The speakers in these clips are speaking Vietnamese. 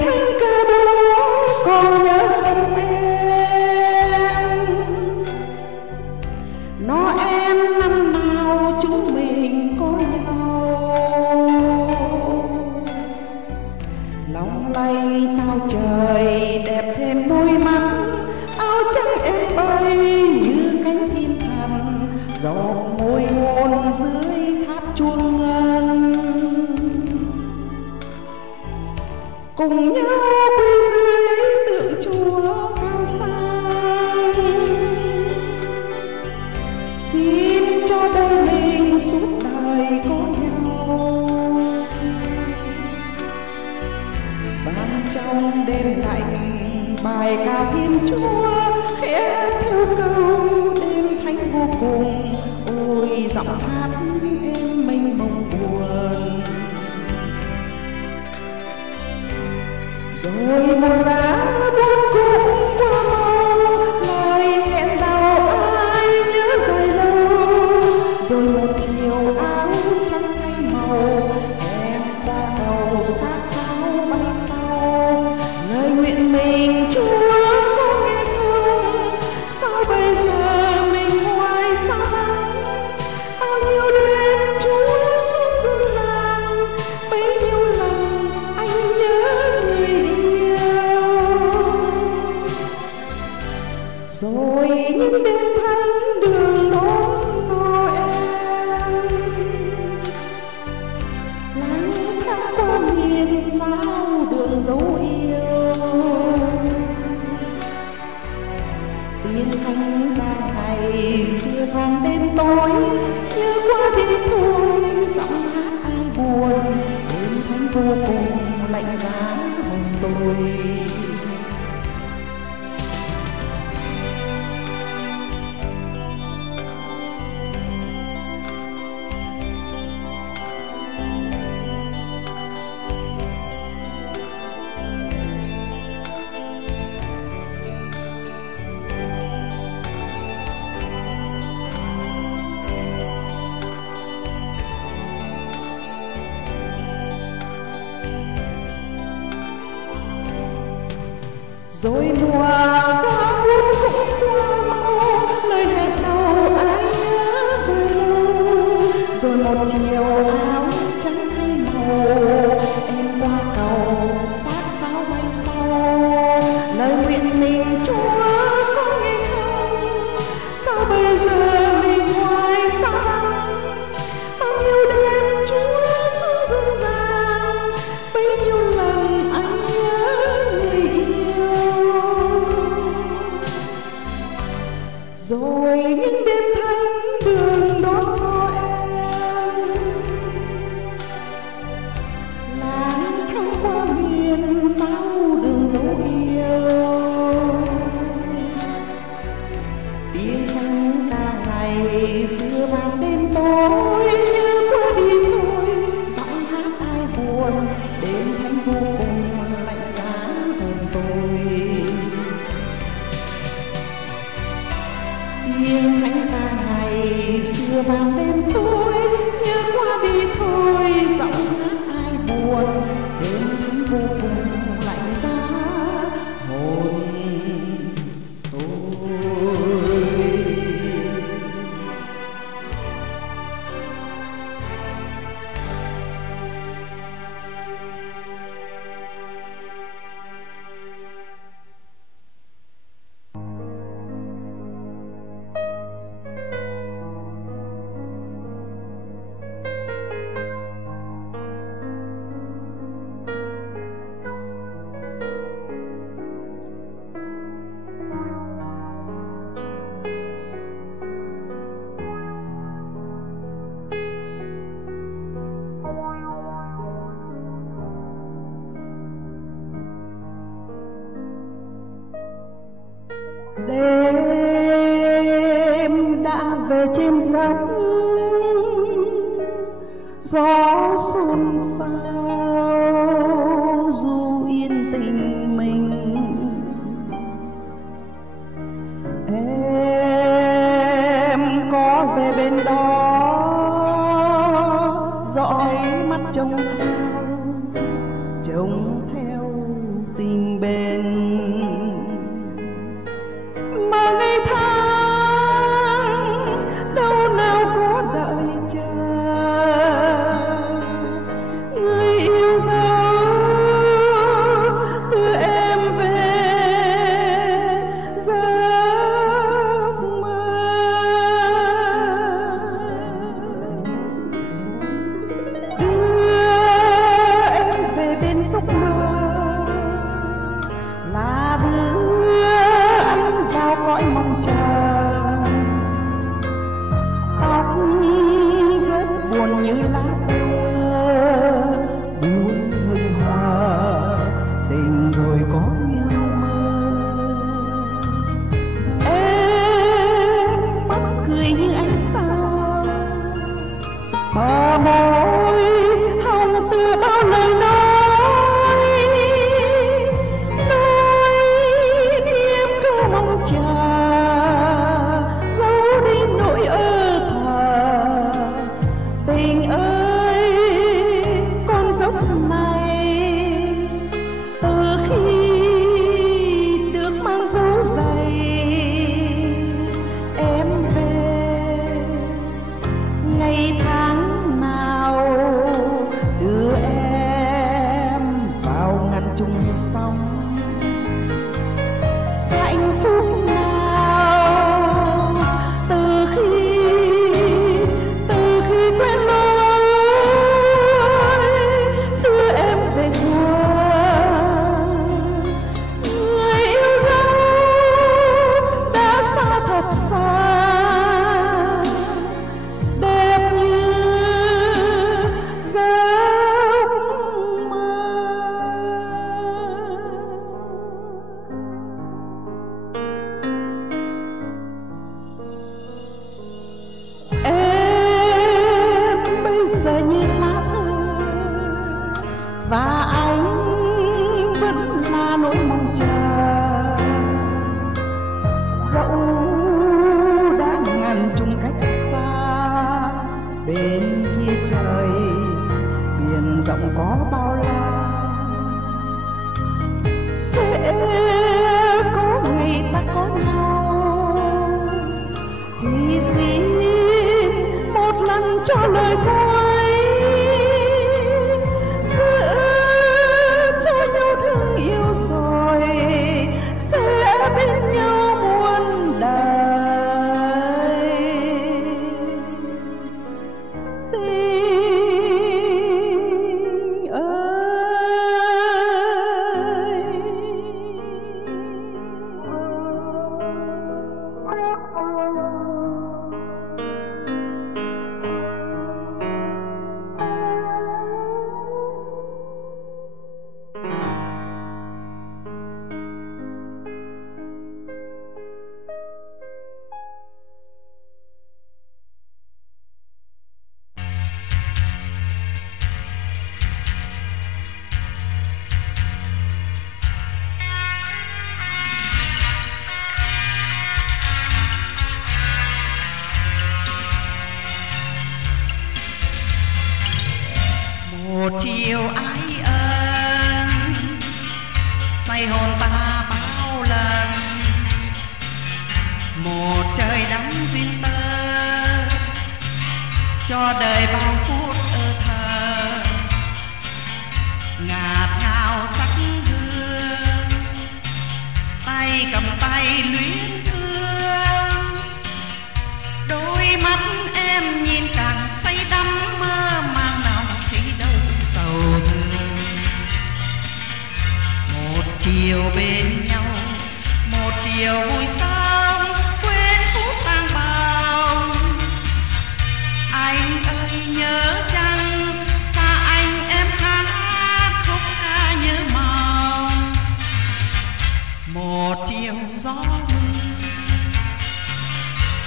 thanh ca đó còn nhớ không em? Noel năm nào chúng mình có nhau, long lanh sao trời đẹp thêm đôi mắt, áo trắng em bay như cánh thiên thần, gió môi hôn dưới tháp chuông ngân, cùng nhau quỳ dưới tượng Chúa cao sang, xin cho đời mình suốt đời có nhau. Vang trong đêm lạnh bài ca Thiên Chúa, khẽ theo câu đêm thánh vô cùng, ôi giọng hát em mênh mông buồn. Rồi mùa giá buồn cũng qua mau, lời hẹn đầu ai nhớ dài lâu. Rồi một chiều áo trắng thay màu, em qua cầu sát pháo bay sau. Lời nguyện mình Chúa có nghe không? Sao bây giờ mình hoài xa vắng? Bao nhiêu đêm Chúa xuống dương gian, bấy nhiêu lần anh nhớ người yêu. Rồi những đêm thánh đường đón Noel, lang thang qua miền sao đường dấu yêu. Tiếng thanh ca ngày xưa vang đêm tối, như qua đi thôi giọng hát ai buồn, đêm thánh vô cùng lạnh giá hồn tôi. Rồi mùa giá buồn cũng qua mau, lời hẹn đầu ai nhớ dài lâu. Rồi một chiều áo trắng thay màu, em qua cầu sát pháo bay sau. Lời nguyện mình Chúa có nghe không? Sao bây giờ mình hoài xa vắng? Bao nhiêu đêm Chúa xuống dương gian, bấy nhiêu lần anh nhớ người yêu. Rồi những đêm thánh đường đón Noel, lang thang qua miền sao đường dấu yêu. Tiếng thanh ca ngày xưa vang đêm tối, như qua đi thôi giọng hát ai buồn, đêm thánh vô cùng lạnh giá hồn tôi. Tiếng thánh ca ngày xưa vang đêm tối, như qua đi thôi giọng hát ai buồn, đêm thánh vô cùng lạnh giá hồn tôi. Đêm đã về trên dốc, gió xôn xao dù yên tình mình. Em có về bên đó dõi mắt trông theo tình bền. Mà ngày tháng đâu nào có đợi chờ người yêu dấu đưa em về giấc mơ. Đưa em về bên giấc mơ là đưa anh vào cõi mong chờ. Tóc rất buồn như lá mưa buông hương hoa, tình rồi có như mơ. Em mắt cười như ánh sao, bờ môi hồng từ bao lời nói đi em cứ mong chờ giấu đi nỗi ơ thờ. Tình ơi con dốc này từ khi được mang dấu giày em về, ngày tháng nào đưa em vào ngàn trùng sông. Hạnh phúc nào từ khi quen lối đưa em về quê. Người yêu dấu đã xa thật xa, đẹp như giấc mơ. Em bây giờ như lá thơ và anh vẫn là nỗi mong chờ. Dẫu đã ngàn trùng cách xa, bên kia trời biển rộng có bao la, sẽ có ngày ta có nhau. Thì xin một lần cho lời cuối giữ cho nhau thương yêu rồi sẽ bên nhau muôn đời. Tình một chiều ái ân say hồn ta bao lần, một trời đắm duyên tơ cho đời bao phút ơ thơ. Ngạt ngào sắc hương tay cầm tay luyến thương, đôi mắt em nhìn càng say đắm mơ màng nào thấy đâu sầu thương. Một chiều bên nhau, một chiều vui sống quên phút tang bồng. Anh ơi nhớ chăng xa anh em hát khúc ca nhớ mong. Một chiều gió mưa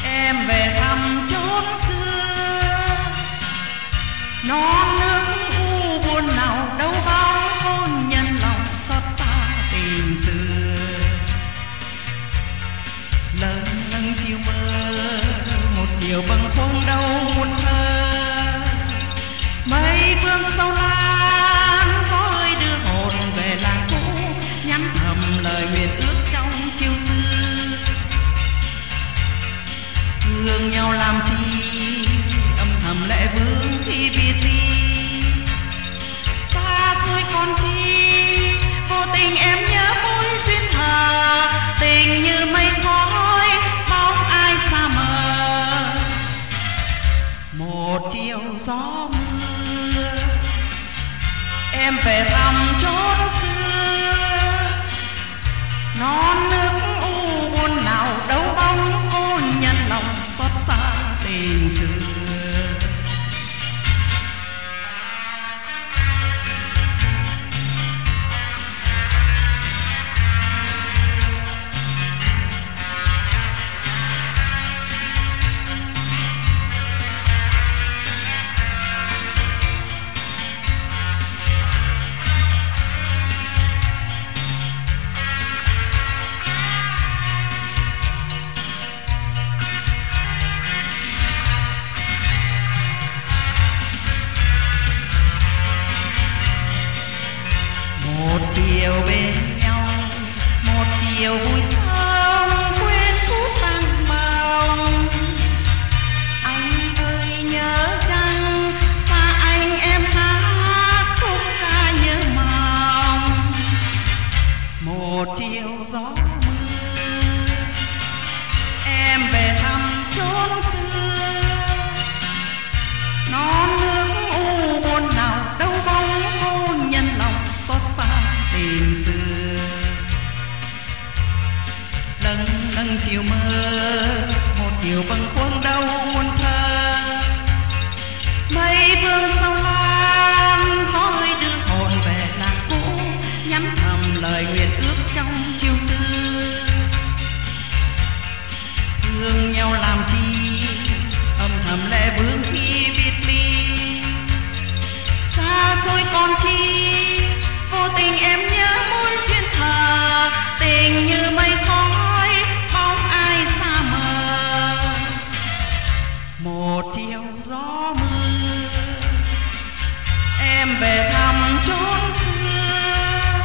em về thăm chốn xưa, non nước u buồn nào đâu bóng hôn nhân lòng xót xa tình xưa. Lâng lâng chiều mơ một chiều bâng khuâng đâu một thơ, mây vương sâu lan gió ơi đưa hồn về làng cũ làm chi âm thầm lệ vương khi biệt ly. Xa xôi còn chi vô tình em nhớ mối duyên thờ, tình như mây khói bóng ai xa mờ. Một chiều gió mưa em về thăm chốn xưa, non nước u buồn nào đâu bóng cô nhân lòng xót xa tình xưa. Một chiều bên nhau, một chiều vui sống quên phút tăng mong. Anh ơi nhớ chăng xa anh em hát khúc ca nhớ mong. Một chiều gió mưa em về thăm chốn xưa, non nước u buồn nào đâu bóng cô nhân lòng xót xa tình xưa. Lâng lâng chiều mơ một chiều bâng khuâng đâu muôn thơ, mây vương sông lam gió hơi đưa hồn về làng cũ, nhắn thầm lời nguyện ước trong chiều xưa. Thương nhau làm chi âm thầm lệ vương khi biệt ly. Xa xôi còn chi vô tình em nhớ mối duyên thờ, tình như mây khói bóng ai xa mờ. Một chiều gió mưa em về thăm chốn xưa,